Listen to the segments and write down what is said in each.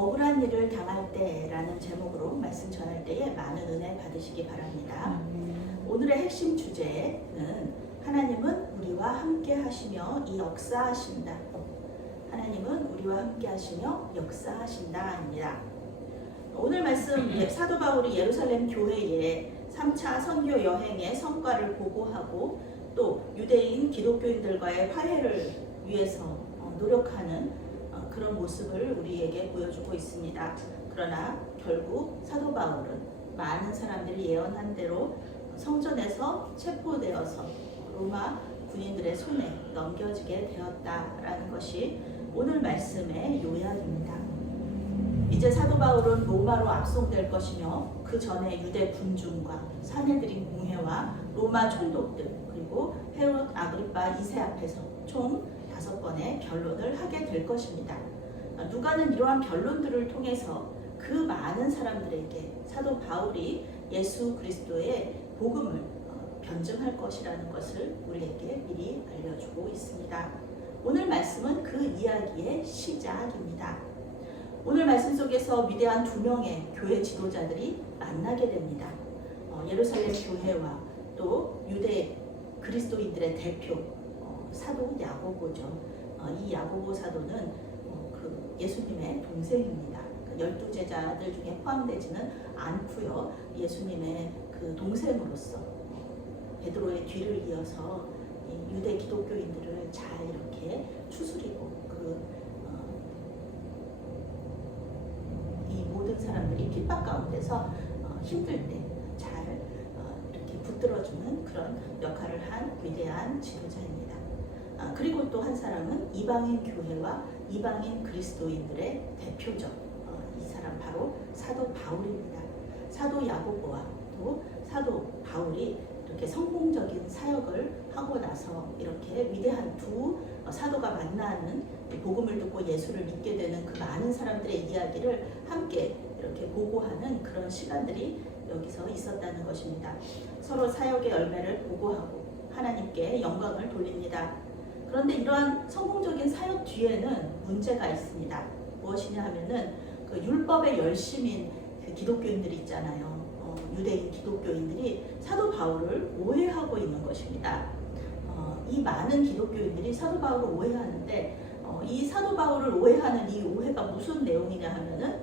억울한 일을 당할 때라는 제목으로 말씀 전할 때에 많은 은혜 받으시기 바랍니다. 오늘의 핵심 주제는 하나님은 우리와 함께 하시며 역사하신다. 하나님은 우리와 함께 하시며 역사하신다입니다. 오늘 말씀 사도 바울이 예루살렘 교회에 3차 선교 여행의 성과를 보고하고 또 유대인 기독교인들과의 화해를 위해서 노력하는 그런 모습을 우리에게 보여주고 있습니다. 그러나 결국 사도 바울은 많은 사람들이 예언한 대로 성전에서 체포되어서 로마 군인들의 손에 넘겨지게 되었다라는 것이 오늘 말씀의 요약입니다. 이제 사도 바울은 로마로 압송될 것이며 그 전에 유대 군중과 사내들인 공회와 로마 총독들 그리고 헤롯 아그리파 2세 앞에서 총 5번의 변론을 하게 될 것입니다. 누가는 이러한 변론들을 통해서 그 많은 사람들에게 사도 바울이 예수 그리스도의 복음을 변증할 것이라는 것을 우리에게 미리 알려주고 있습니다. 오늘 말씀은 그 이야기의 시작입니다. 오늘 말씀 속에서 위대한 2명의 교회 지도자들이 만나게 됩니다. 예루살렘 교회와 또 유대 그리스도인들의 대표 사도 야고보죠. 이 야고보 사도는 그 예수님의 동생입니다. 12제자들 중에 포함되지는 않고요. 예수님의 그 동생으로서 베드로의 뒤를 이어서 유대 기독교인들을 잘 이렇게 추스리고 이 모든 사람들이 핍박 가운데서 힘들 때 잘 이렇게 붙들어주는 그런 역할을 한 위대한 지도자입니다. 그리고 또 한 사람은 이방인 교회와 이방인 그리스도인들의 대표죠. 이 사람 바로 사도 바울입니다. 사도 야고보와 또 사도 바울이 이렇게 성공적인 사역을 하고 나서 이렇게 위대한 두 사도가 만나는 복음을 듣고 예수를 믿게 되는 그 많은 사람들의 이야기를 함께 이렇게 보고하는 그런 시간들이 여기서 있었다는 것입니다. 서로 사역의 열매를 보고하고 하나님께 영광을 돌립니다. 그런데 이러한 성공적인 사역 뒤에는 문제가 있습니다. 무엇이냐 하면은 그 율법의 열심인 그 기독교인들이 있잖아요. 유대인 기독교인들이 사도 바울을 오해하고 있는 것입니다. 이 많은 기독교인들이 사도 바울을 오해하는데 이 사도 바울을 오해하는 이 오해가 무슨 내용이냐 하면은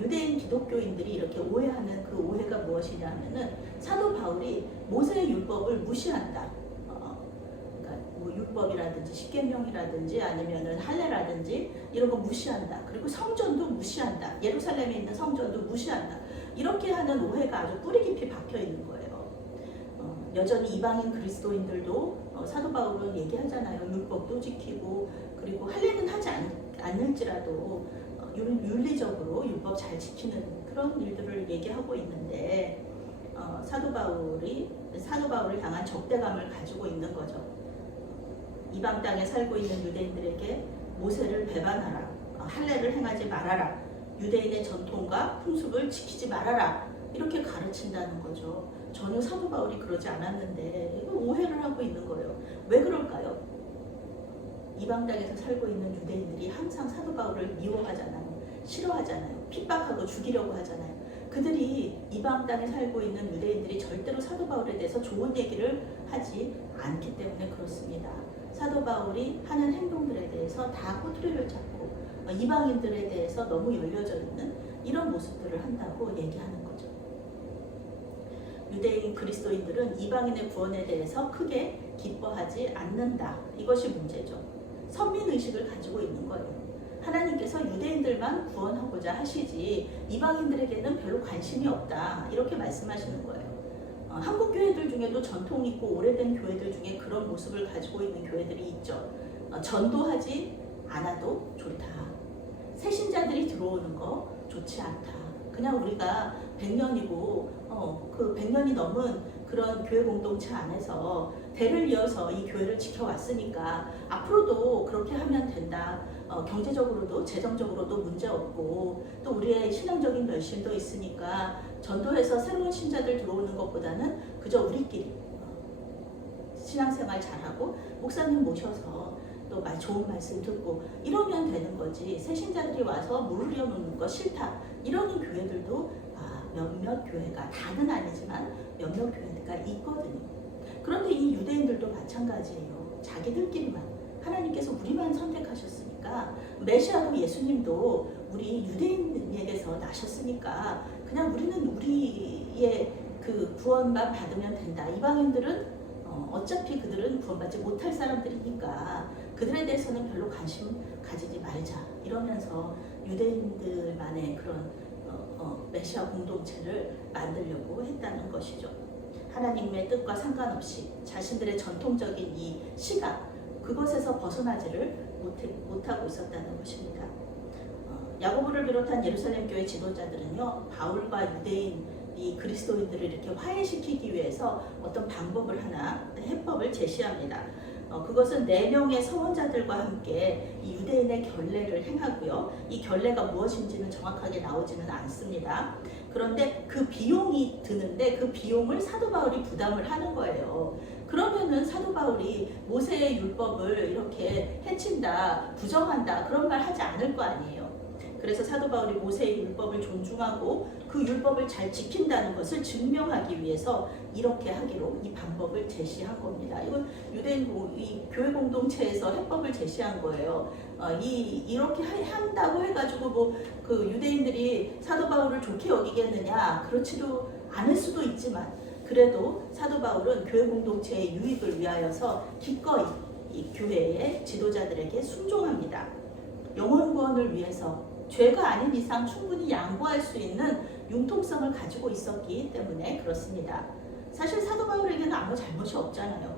유대인 기독교인들이 이렇게 오해하는 그 오해가 무엇이냐 하면은 사도 바울이 모세의 율법을 무시한다. 그러니까 뭐 율법이라든지 십계명이라든지 아니면은 할례라든지 이런 거 무시한다. 그리고 성전도 무시한다. 예루살렘에 있는 성전도 무시한다. 이렇게 하는 오해가 아주 뿌리 깊이 박혀 있는 거예요. 여전히 이방인 그리스도인들도 사도 바울은 얘기하잖아요. 율법도 지키고 그리고 할례는 하지 않을지라도 윤리적으로 율법 잘 지키는 그런 일들을 얘기하고 있는데 사도 바울을 향한 적대감을 가지고 있는 거죠. 이방 땅에 살고 있는 유대인들에게 모세를 배반하라, 할례를 행하지 말아라, 유대인의 전통과 풍습을 지키지 말아라 이렇게 가르친다는 거죠. 전혀 사도 바울이 그러지 않았는데 이거 오해를 하고 있는 거예요. 왜 그럴까요? 이방 땅에서 살고 있는 유대인들이 항상 사도 바울을 미워하잖아요. 싫어하잖아요. 핍박하고 죽이려고 하잖아요. 그들이 이방 땅에 살고 있는 유대인들이 절대로 사도 바울에 대해서 좋은 얘기를 하지 않기 때문에 그렇습니다. 사도 바울이 하는 행동들에 대해서 다 꼬투리를 잡고 이방인들에 대해서 너무 열려져 있는 이런 모습들을 한다고 얘기하는 거죠. 유대인 그리스도인들은 이방인의 구원에 대해서 크게 기뻐하지 않는다. 이것이 문제죠. 선민의식을 가지고 있는 거예요. 하나님께서 유대인들만 구원하고자 하시지 이방인들에게는 별로 관심이 없다. 이렇게 말씀하시는 거예요. 한국 교회들 중에도 전통 있고 오래된 교회들 중에 그런 모습을 가지고 있는 교회들이 있죠. 전도하지 않아도 좋다. 새신자들이 들어오는 거 좋지 않다. 그냥 우리가 100년이고 그 100년이 넘은 그런 교회 공동체 안에서 대를 이어서 이 교회를 지켜왔으니까 앞으로도 그렇게 하면 된다. 경제적으로도 재정적으로도 문제 없고 또 우리의 신앙적인 열심도 있으니까 전도해서 새로운 신자들 들어오는 것보다는 그저 우리끼리 신앙생활 잘하고 목사님 모셔서 또 좋은 말씀 듣고 이러면 되는 거지. 새신자들이 와서 물 흘려놓는 거 싫다 이러는 교회들도 몇몇 교회가, 다는 아니지만 몇몇 교회가 있거든요. 그런데 이 유대인들도 마찬가지예요. 자기들끼리만, 하나님께서 우리만 선택하셨으니까, 메시아도 예수님도 우리 유대인에게서 나셨으니까 그냥 우리는 우리의 그 구원만 받으면 된다. 이방인들은 어차피 그들은 구원받지 못할 사람들이니까 그들에 대해서는 별로 관심 가지지 말자 이러면서 유대인들만의 그런 메시아 공동체를 만들려고 했다는 것이죠. 하나님의 뜻과 상관없이 자신들의 전통적인 이 시각, 그것에서 벗어나지를 못하고 있었다는 것입니다. 야고보를 비롯한 예루살렘 교회 지도자들은요, 바울과 유대인 이 그리스도인들을 이렇게 화해시키기 위해서 어떤 방법을 하나, 해법을 제시합니다. 그것은 4명의 서원자들과 함께 이 유대인의 결례를 행하고요. 이 결례가 무엇인지는 정확하게 나오지는 않습니다. 그런데 그 비용이 드는데 그 비용을 사도 바울이 부담을 하는 거예요. 그러면은 사도 바울이 모세의 율법을 이렇게 해친다, 부정한다 그런 말 하지 않을 거 아니에요. 그래서 사도 바울이 모세의 율법을 존중하고 그 율법을 잘 지킨다는 것을 증명하기 위해서 이렇게 하기로 이 방법을 제시한 겁니다. 이건 유대인 이 교회 공동체에서 해법을 제시한 거예요. 이렇게 한다고 해가지고 그 유대인들이 사도 바울을 좋게 여기겠느냐? 그렇지도 않을 수도 있지만 그래도 사도 바울은 교회 공동체의 유익을 위하여서 기꺼이 이 교회의 지도자들에게 순종합니다. 영혼 구원을 위해서 죄가 아닌 이상 충분히 양보할 수 있는 융통성을 가지고 있었기 때문에 그렇습니다. 사실 사도 바울에게는 아무 잘못이 없잖아요.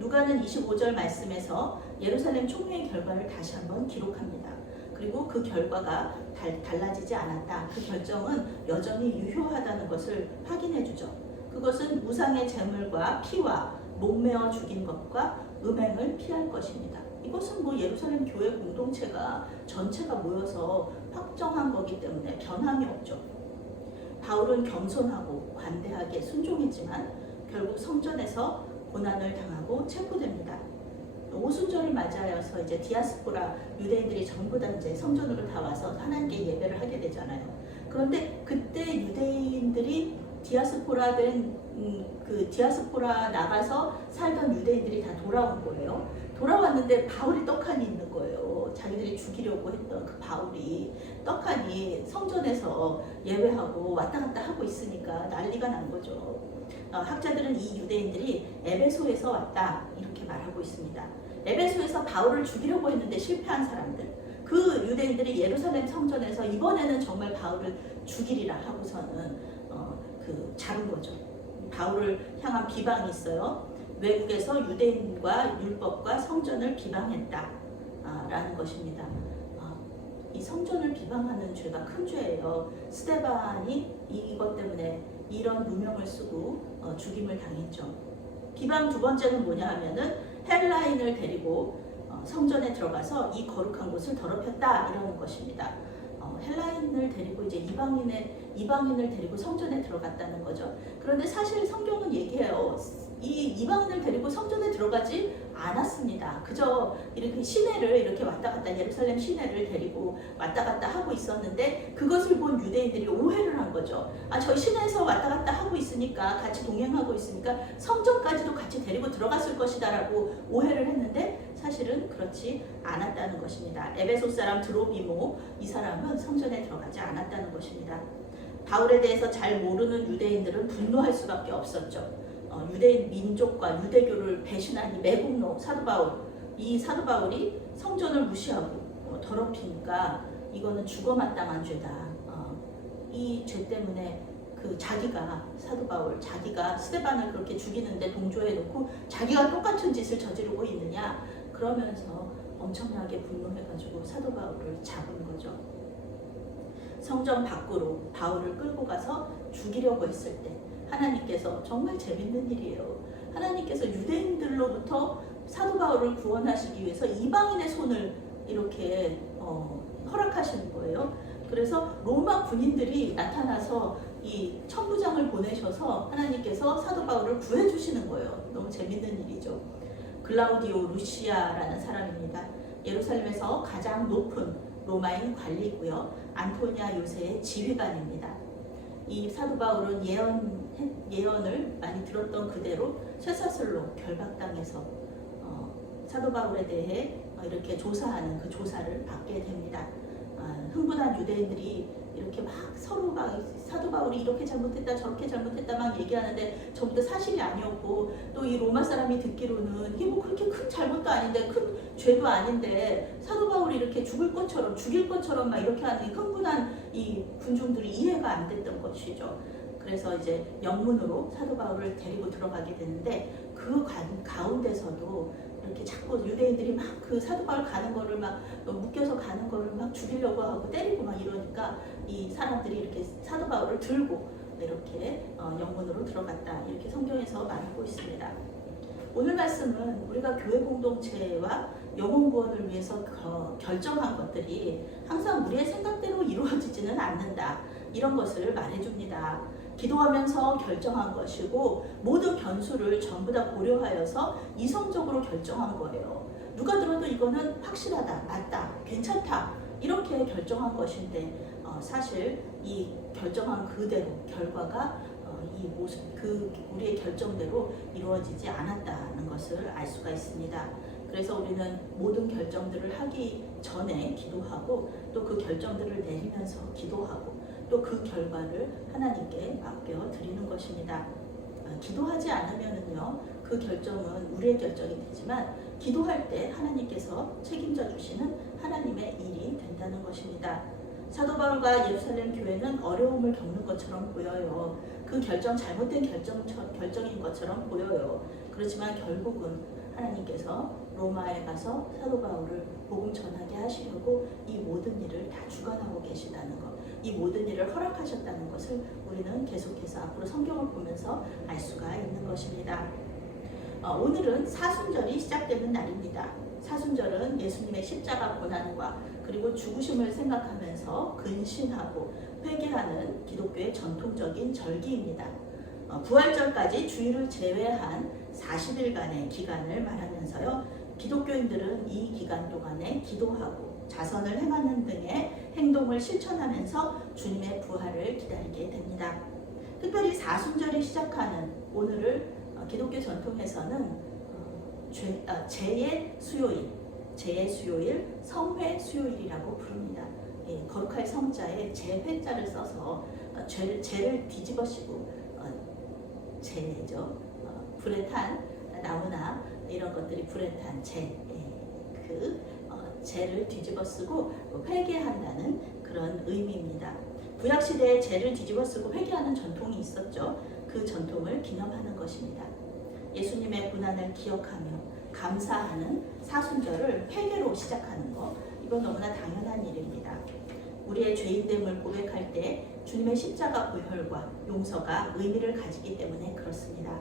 누가는 25절 말씀에서 예루살렘 총회의 결과를 다시 한번 기록합니다. 그리고 그 결과가 달라지지 않았다. 그 결정은 여전히 유효하다는 것을 확인해 주죠. 그것은 우상의 제물과 피와 목매어 죽인 것과 음행을 피할 것입니다. 이것은 예루살렘 교회 공동체가 전체가 모여서 확정한 거기 때문에 변함이 없죠. 바울은 겸손하고 관대하게 순종했지만 결국 성전에서 고난을 당하고 체포됩니다. 오순절을 맞이하여서 이제 디아스포라 유대인들이 전부 다 이제 성전으로 다 와서 하나님께 예배를 하게 되잖아요. 그런데 그때 유대인들이 디아스포라 나가서 살던 유대인들이 다 돌아온 거예요. 돌아왔는데 바울이 떡하니 있는 거예요. 자기들이 죽이려고 했던 그 바울이 떡하니 성전에서 예배하고 왔다 갔다 하고 있으니까 난리가 난 거죠. 학자들은 이 유대인들이 에베소에서 왔다 이렇게 말하고 있습니다. 에베소에서 바울을 죽이려고 했는데 실패한 사람들, 그 유대인들이 예루살렘 성전에서 이번에는 정말 바울을 죽이리라 하고서는 잡은 거죠. 바울을 향한 비방이 있어요. 외국에서 유대인과 율법과 성전을 비방했다 라는 것입니다. 이 성전을 비방하는 죄가 큰 죄예요. 스데반이 이것 때문에 이런 누명을 쓰고 죽임을 당했죠. 비방 두 번째는 뭐냐 하면은 헬라인을 데리고 성전에 들어가서 이 거룩한 곳을 더럽혔다 이러는 것입니다. 헬라인을 데리고 이제 이방인을 데리고 성전에 들어갔다는 거죠. 그런데 사실 성경은 얘기해요. 이 이방인을 데리고 성전에 들어가지 않았습니다. 그저 이렇게 시내를 이렇게 왔다 갔다 예루살렘 시내를 데리고 왔다 갔다 하고 있었는데 그것을 본 유대인들이 오해를 한 거죠. 저희 시내에서 왔다 갔다 하고 있으니까 같이 동행하고 있으니까 성전까지도 같이 데리고 들어갔을 것이다라고 오해를 했는데 사실은 그렇지 않았다는 것입니다. 에베소 사람 드로비모 이 사람은 성전에 들어가지 않았다는 것입니다. 바울에 대해서 잘 모르는 유대인들은 분노할 수밖에 없었죠. 유대인 민족과 유대교를 배신한 이 매국노 사도 바울, 이 사도 바울이 성전을 무시하고 더럽히니까 이거는 죽어마땅한 죄다. 이 죄 때문에 자기가 사도 바울, 자기가 스데반을 그렇게 죽이는데 동조해 놓고 자기가 똑같은 짓을 저지르고 있느냐 그러면서 엄청나게 분노해가지고 사도 바울을 잡은 거죠. 성전 밖으로 바울을 끌고 가서 죽이려고 했을 때 하나님께서 정말 재밌는 일이에요. 하나님께서 유대인들로부터 사도 바울을 구원하시기 위해서 이방인의 손을 이렇게 허락하시는 거예요. 그래서 로마 군인들이 나타나서 이 천부장을 보내셔서 하나님께서 사도 바울을 구해주시는 거예요. 너무 재밌는 일이죠. 글라우디오 루시아라는 사람입니다. 예루살렘에서 가장 높은 로마인 관리고요. 안토니아 요새의 지휘관입니다. 이 사도 바울은 예언을 많이 들었던 그대로 쇠사슬로 결박당해서 사도 바울에 대해 이렇게 조사하는 그 조사를 받게 됩니다. 흥분한 유대인들이 이렇게 막 서로 막 사도 바울이 이렇게 잘못했다 저렇게 잘못했다 막 얘기하는데 전부 다 사실이 아니었고, 또 이 로마 사람이 듣기로는 이게 뭐 그렇게 큰 잘못도 아닌데 큰 죄도 아닌데 사도 바울이 이렇게 죽일 것처럼 막 이렇게 하는 이 흥분한 이 군중들이 이해가 안 됐던 것이죠. 그래서 이제 영문으로 사도 바울을 데리고 들어가게 되는데, 그 가운데서도 이렇게 자꾸 유대인들이 막 그 사도 바울 가는 거를 막 묶여서 가는 거를 막 죽이려고 하고 때리고 막 이러니까 이 사람들이 이렇게 사도 바울을 들고 이렇게 영문으로 들어갔다, 이렇게 성경에서 말하고 있습니다. 오늘 말씀은 우리가 교회 공동체와 영혼 구원을 위해서 결정한 것들이 항상 우리의 생각대로 이루어지지는 않는다, 이런 것을 말해줍니다. 기도하면서 결정한 것이고 모든 변수를 전부 다 고려하여서 이성적으로 결정한 거예요. 누가 들어도 이거는 확실하다, 맞다, 괜찮다, 이렇게 결정한 것인데 사실 이 결정한 그대로 결과가 이 모습, 우리의 결정대로 이루어지지 않았다는 것을 알 수가 있습니다. 그래서 우리는 모든 결정들을 하기 전에 기도하고, 또 그 결정들을 내리면서 기도하고, 또 그 결과를 하나님께 맡겨 드리는 것입니다. 기도하지 않으면은요, 그 결정은 우리의 결정이 되지만 기도할 때 하나님께서 책임져 주시는 하나님의 일이 된다는 것입니다. 사도 바울과 예루살렘 교회는 어려움을 겪는 것처럼 보여요. 그 결정 잘못된 결정인 것처럼 보여요. 그렇지만 결국은 하나님께서 로마에 가서 사도 바울을 복음 전하게 하시려고 이 모든 일을 다 주관하고 계시다는 것, 이 모든 일을 허락하셨다는 것을 우리는 계속해서 앞으로 성경을 보면서 알 수가 있는 것입니다. 오늘은 사순절이 시작되는 날입니다. 사순절은 예수님의 십자가 고난과 그리고 죽으심을 생각하면서 근신하고 회개하는 기독교의 전통적인 절기입니다. 부활절까지 주일을 제외한 40일간의 기간을 말하면서요, 기독교인들은 이 기간 동안에 기도하고 자선을 행하는 등의 행동을 실천하면서 주님의 부활을 기다리게 됩니다. 특별히 사순절이 시작하는 오늘을 기독교 전통에서는 제의 수요일, 성회 수요일이라고 부릅니다. 거룩할 성자에 제회자를 써서 죄를 뒤집어쓰고, 제죠. 불에 탄 나무나 이런 것들이 불에 탄 제, 죄를 뒤집어쓰고 회개한다는 그런 의미입니다. 구약시대에 죄를 뒤집어쓰고 회개하는 전통이 있었죠. 그 전통을 기념하는 것입니다. 예수님의 고난을 기억하며 감사하는 사순절을 회개로 시작하는 것, 이건 너무나 당연한 일입니다. 우리의 죄인됨을 고백할 때 주님의 십자가 보혈과 용서가 의미를 가지기 때문에 그렇습니다.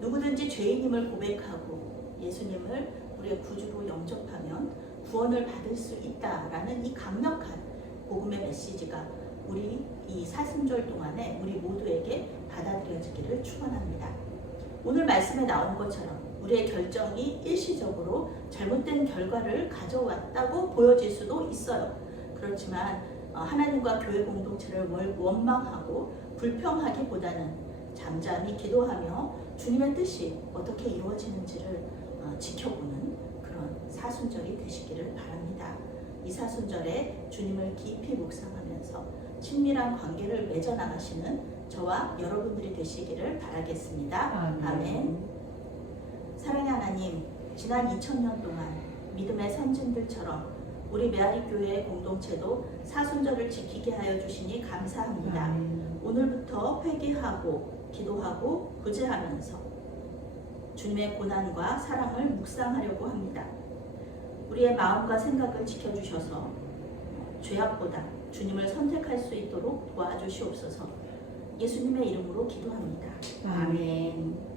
누구든지 죄인임을 고백하고 예수님을 우리의 구주로 영접하면 구원을 받을 수 있다라는 이 강력한 복음의 메시지가 우리 이 사순절 동안에 우리 모두에게 받아들여지기를 축원합니다. 오늘 말씀에 나온 것처럼 우리의 결정이 일시적으로 잘못된 결과를 가져왔다고 보여질 수도 있어요. 그렇지만 하나님과 교회 공동체를 원망하고 불평하기보다는 잠잠히 기도하며 주님의 뜻이 어떻게 이루어지는지를 지켜보는 그런 사순절이 되시기를 바랍니다. 이 사순절에 주님을 깊이 묵상하면서 친밀한 관계를 맺어나가시는 저와 여러분들이 되시기를 바라겠습니다. 아멘. 사랑의 하나님, 지난 2000년 동안 믿음의 선진들처럼 우리 메아리교회 공동체도 사순절을 지키게 하여 주시니 감사합니다. 오늘부터 회개하고 기도하고 구제하면서 주님의 고난과 사랑을 묵상하려고 합니다. 우리의 마음과 생각을 지켜주셔서 죄악보다 주님을 선택할 수 있도록 도와주시옵소서. 예수님의 이름으로 기도합니다. 아멘.